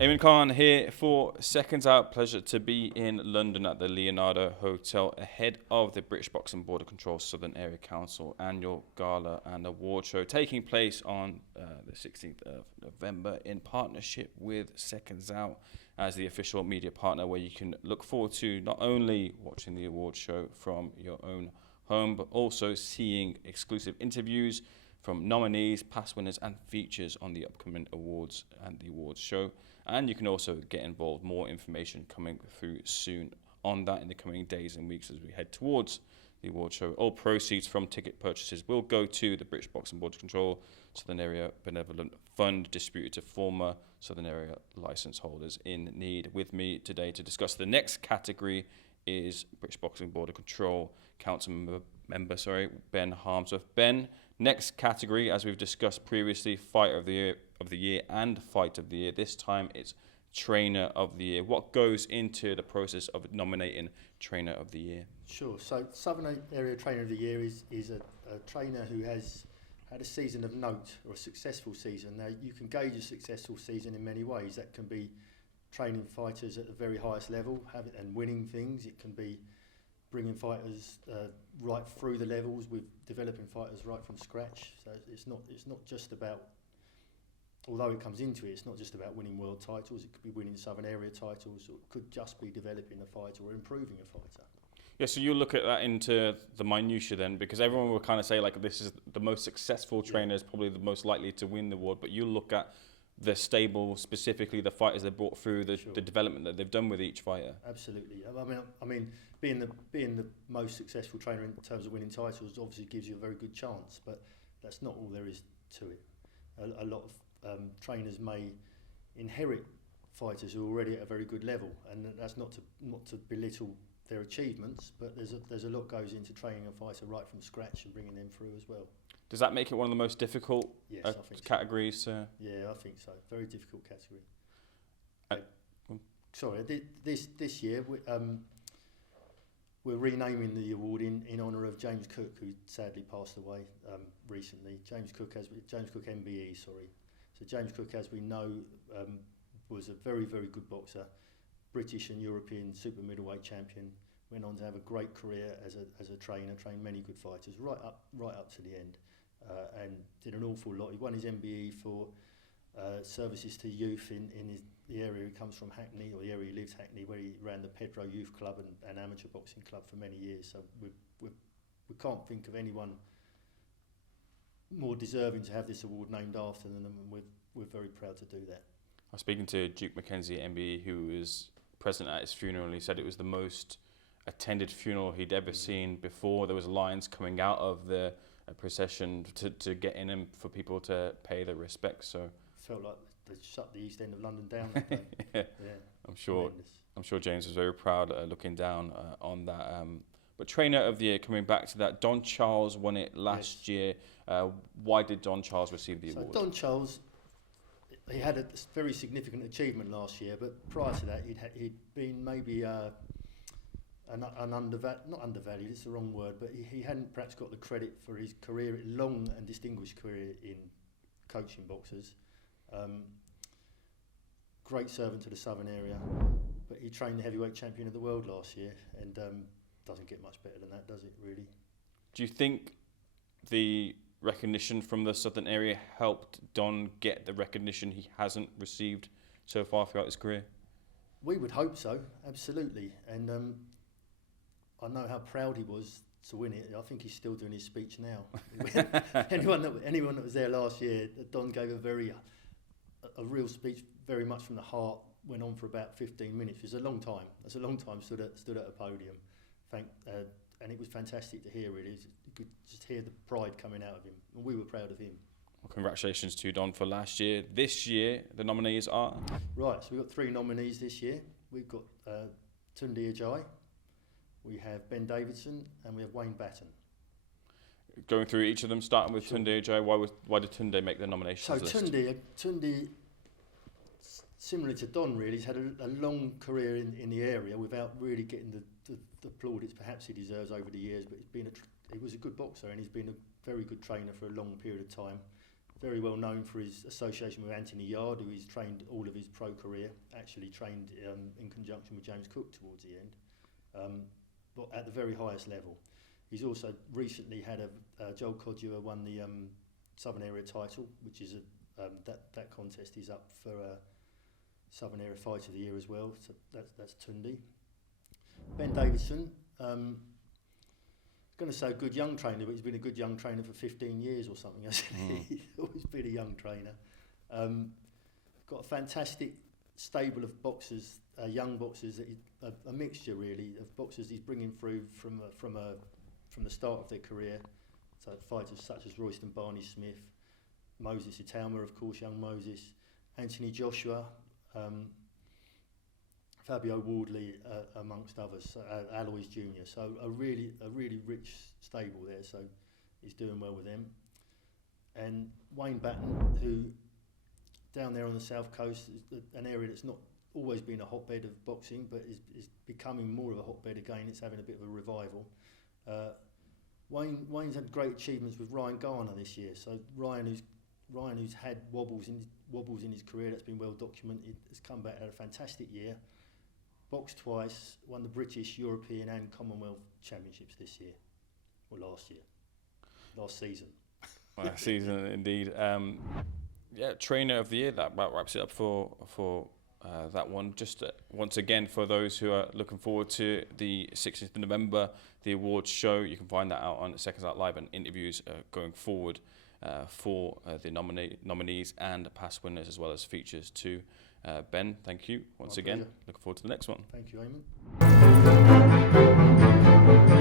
Eamon Khan here for Seconds Out. Pleasure to be in London at the Leonardo Hotel ahead of the British Boxing Border Control Southern Area Council annual gala and award show taking place on the 16th of November in partnership with Seconds Out as the official media partner, where you can look forward to not only watching the award show from your own home but also seeing exclusive interviews from nominees, past winners and features on the upcoming awards and the awards show. And you can also get involved. More information coming through soon on that in the coming days and weeks as we head towards the award show. All proceeds from ticket purchases will go to the British Boxing Border Control Southern Area Benevolent Fund, distributed to former Southern Area licence holders in need. With me today to discuss the next category is British Boxing Border Control Council member, Ben Harmsworth. Ben, next category, as we've discussed previously, Fighter of the Year and Fight of the Year. This time it's Trainer of the Year. What goes into the process of nominating Trainer of the Year? Sure. So Southern Area Trainer of the Year is a trainer who has had a season of note or a successful season. Now, you can gauge a successful season in many ways. That can be training fighters at the very highest level and winning things. It can be bringing fighters right through the levels with developing fighters right from scratch. So it's not just about, although it comes into it, it's not just about winning world titles. It could be winning Southern Area titles, or it could just be developing a fighter or improving a fighter. Yeah, so you look at that into the minutiae then, because everyone will kind of say like this is the most successful trainer, is probably the most likely to win the award, but you look at the stable, specifically the fighters they brought through, the development that they've done with each fighter. Absolutely. I mean, being the most successful trainer in terms of winning titles obviously gives you a very good chance, but that's not all there is to it. A lot of trainers may inherit fighters who are already at a very good level, and that's not to belittle their achievements, but there's a lot goes into training a fighter right from scratch and bringing them through as well. Does that make it one of the most difficult categories? So. Yeah, I think so. Very difficult category. This year we're renaming the award in honour of James Cook, who sadly passed away recently. James Cook MBE, sorry. So James Cook, as we know, was a very, very good boxer, British and European super middleweight champion. Went on to have a great career as a trainer, trained many good fighters right up to the end, and did an awful lot. He won his MBE for services to youth in the area he comes from, Hackney, or the area he lives, Hackney, where he ran the Pedro Youth Club and amateur boxing club for many years. So we can't think of anyone more deserving to have this award named after them, and we're very proud to do that. I was speaking to Duke McKenzie at MBE, who was present at his funeral, and he said it was the most attended funeral he'd ever seen before. There was lines coming out of the procession to get in him for people to pay their respects. So felt like they shut the East End of London down that day. Yeah. I'm sure James was very proud looking down on that. But Trainer of the Year, coming back to that, Don Charles won it last year. Why did Don Charles receive the award? Don Charles, he had a very significant achievement last year, but prior to that he'd been maybe not undervalued, it's the wrong word, but he hadn't perhaps got the credit for his career, long and distinguished career in coaching boxers. Great servant to the Southern Area, but he trained the heavyweight champion of the world last year, and doesn't get much better than that, does it really? Do you think the recognition from the Southern Area helped Don get the recognition he hasn't received so far throughout his career? We would hope so, absolutely, and I know how proud he was to win it. I think he's still doing his speech now. anyone that was there last year, Don gave a real speech, very much from the heart. Went on for about 15 minutes. It was a long time. That's a long time stood at a podium. And it was fantastic to hear. Really, you could just hear the pride coming out of him, and we were proud of him. Well, congratulations to Don for last year. This year, the nominees are? Right, so we've got 3 nominees this year. We've got Tunde Ajayi, we have Ben Davison, and we have Wayne Batten. Going through each of them, starting with Tunde Ajayi, why did Tunde make the nominations list? So Tunde, similar to Don really, he's had a long career in the area without really getting the plaudits perhaps he deserves over the years, but he was a good boxer, and he's been a very good trainer for a long period of time. very well known for his association with Anthony Yard, who he's trained all of his pro career, actually trained in conjunction with James Cook towards the end, but at the very highest level. He's also recently had Joel Codua won the Southern Area title, which is that contest is up for Southern Area Fight of the Year as well. So that's Tunde. Ben Davison, going to say a good young trainer, but he's been a good young trainer for 15 years or something, hasn't he? He's always been a young trainer. Got a fantastic stable of boxers, young boxers, that a mixture really of boxers he's bringing through from the start of their career. So fighters such as Royston Barney-Smith, Moses Itauma, of course, young Moses, Anthony Joshua, Fabio Wardley, amongst others, Alois Jr. So a really rich stable there. So he's doing well with them. And Wayne Batten, who down there on the south coast is an area that's not always been a hotbed of boxing, but is becoming more of a hotbed again. It's having a bit of a revival. Wayne's had great achievements with Ryan Garner this year. So Ryan, who's had wobbles in his career, that's been well documented, has come back and had a fantastic year. Boxed twice, won the British, European and Commonwealth Championships this year, or last season. Last season, indeed. Trainer of the year, that about wraps it up for that one. Just once again, for those who are looking forward to the 16th of November, the awards show, you can find that out on Seconds Out Live, and interviews going forward for the nominees and past winners, as well as features too. Ben, thank you once again. Looking forward to the next one. Thank you, Eamon.